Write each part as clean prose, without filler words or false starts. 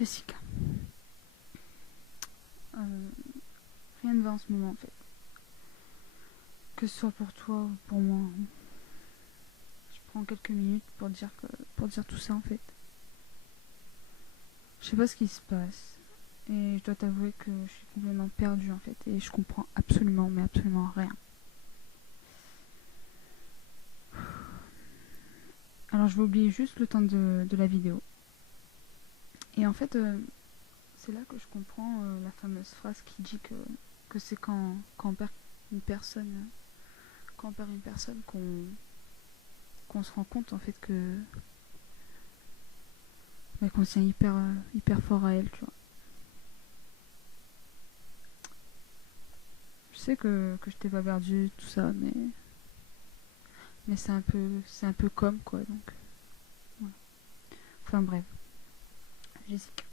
Jessica. Rien ne va en ce moment en fait. Que ce soit pour toi ou pour moi. Je prends quelques minutes pour dire tout ça en fait. Je sais pas ce qui se passe. Et je dois t'avouer que je suis complètement perdue en fait. Et je comprends absolument, mais absolument rien. Alors je vais oublier juste le temps de la vidéo. Et en fait, c'est là que je comprends la fameuse phrase qui dit que c'est quand on perd une personne, qu'on se rend compte en fait que qu'on tient hyper fort à elle, tu vois. Je sais que je t'ai pas perdu tout ça, mais c'est un peu comme quoi, donc voilà. Enfin bref, Jessica.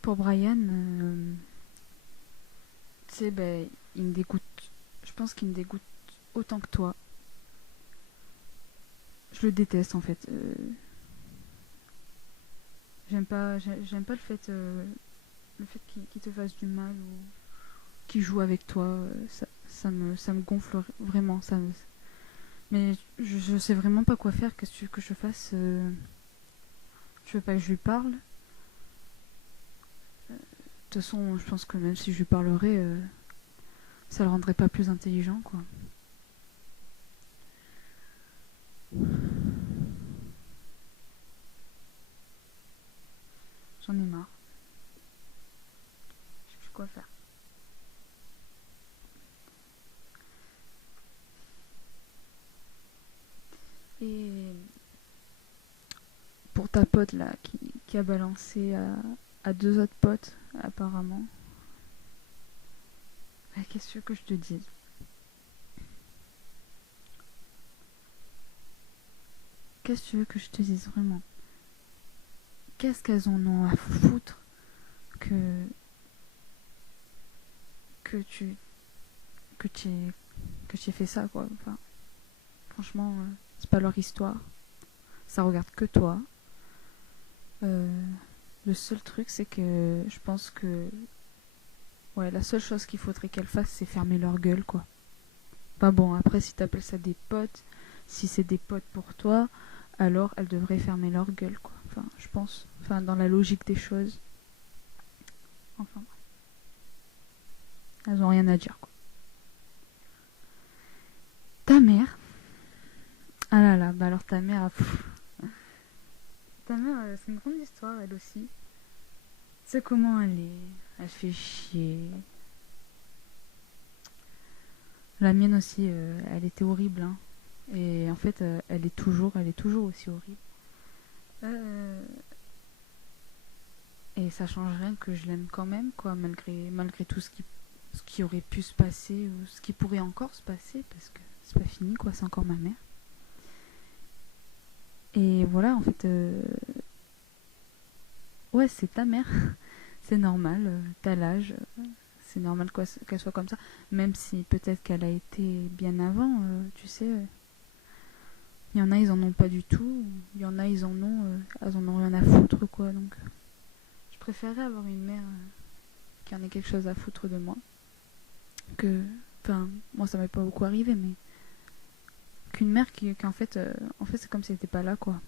Pour Brian, tu sais, ben il me dégoûte. Je pense qu'il me dégoûte autant que toi. Je le déteste en fait. J'aime pas le fait qu'il te fasse du mal ou qu'il joue avec toi. Ça me gonfle vraiment. Mais je sais vraiment pas quoi faire. Qu'est-ce que tu veux que je fasse? Tu veux pas que je lui parle? De toute façon, je pense que même si je lui parlerais, ça le rendrait pas plus intelligent, quoi. J'en ai marre. Je sais plus quoi faire. Et pour ta pote là, qui a balancé à deux autres potes, apparemment. Qu'est-ce que tu veux que je te dise? Qu'est-ce que tu veux que je te dise vraiment? Qu'est-ce qu'elles en ont à foutre que que tu que tu aies, que tu aies fait ça, quoi. Enfin, franchement, c'est pas leur histoire. Ça regarde que toi. Euh, le seul truc, c'est que je pense que ouais, la seule chose qu'il faudrait qu'elles fassent, c'est fermer leur gueule, quoi. Enfin bon, après, si t'appelles ça des potes, si c'est des potes pour toi, alors elles devraient fermer leur gueule, quoi. Enfin, je pense. Enfin, dans la logique des choses. Enfin, elles ont rien à dire, quoi. Ta mère. Ah là là, bah alors ta mère. Ta mère, c'est une grande histoire, elle aussi. C'est comment elle est. Elle fait chier. La mienne aussi, elle était horrible, hein. Et en fait, elle est toujours aussi horrible. Euh, et ça change rien que je l'aime quand même, quoi, malgré tout ce qui aurait pu se passer ou ce qui pourrait encore se passer, parce que c'est pas fini, quoi, c'est encore ma mère. Et voilà, en fait, ouais, c'est ta mère, c'est normal, t'as l'âge, c'est normal qu'elle soit comme ça, même si peut-être qu'elle a été bien avant, tu sais. Il y en a, ils en ont pas du tout, il y en a, elles en ont rien à foutre, quoi, donc je préférerais avoir une mère qui en ait quelque chose à foutre de moi, que, enfin, moi ça m'est pas beaucoup arrivé, mais qu'une mère en fait c'est comme si elle était pas là, quoi.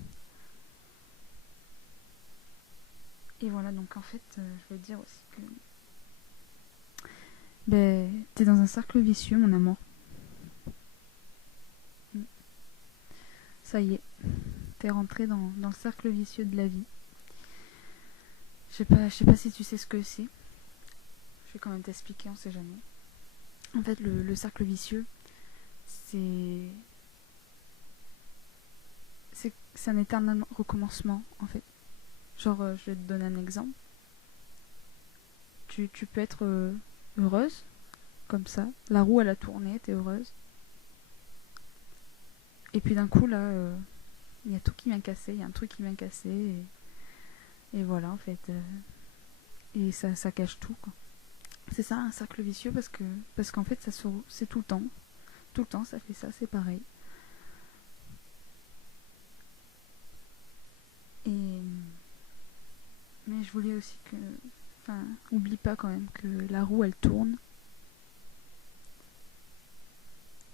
Et voilà, donc en fait, je veux dire aussi que ben, t'es dans un cercle vicieux, mon amour. Ça y est, t'es rentré dans le cercle vicieux de la vie. Je sais pas si tu sais ce que c'est. Je vais quand même t'expliquer, on sait jamais. En fait, le cercle vicieux, c'est c'est un éternel recommencement, en fait. Genre, je vais te donner un exemple. Tu peux être heureuse, comme ça. La roue, elle a tourné, t'es heureuse. Et puis d'un coup, là, il y a tout qui vient casser, il y a un truc qui vient casser. Et voilà, en fait. Et ça cache tout, quoi. C'est ça, un cercle vicieux, parce qu'en fait, c'est tout le temps. Tout le temps, ça fait ça, c'est pareil. Et voulais aussi que... Enfin, oublie pas quand même que la roue, elle tourne.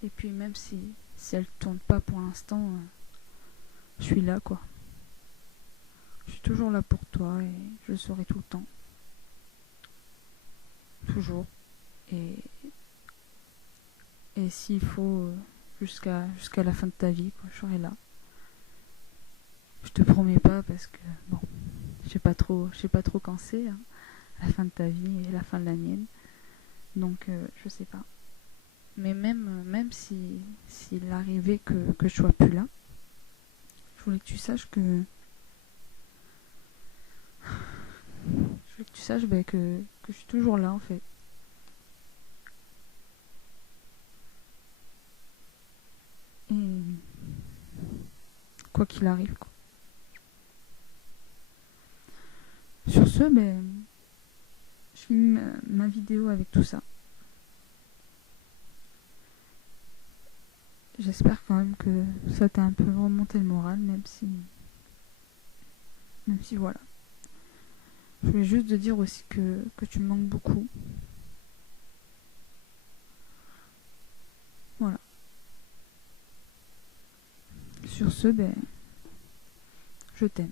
Et puis même si elle tourne pas pour l'instant, je suis là, quoi. Je suis toujours là pour toi et je le serai tout le temps. Toujours. Et, et s'il faut, jusqu'à la fin de ta vie, quoi, je serai là. Je te promets pas parce que, bon, je sais pas trop quand c'est, hein, la fin de ta vie et la fin de la mienne. Donc, je sais pas. Mais même s'il arrivait que je sois plus là, je voulais que tu saches que... Je voulais que tu saches que je suis toujours là, en fait. Et quoi qu'il arrive, quoi. Sur ce, je finis ma vidéo avec tout ça. J'espère quand même que ça t'a un peu remonté le moral, même si voilà. Je voulais juste te dire aussi que tu me manques beaucoup. Voilà. Sur ce, je t'aime.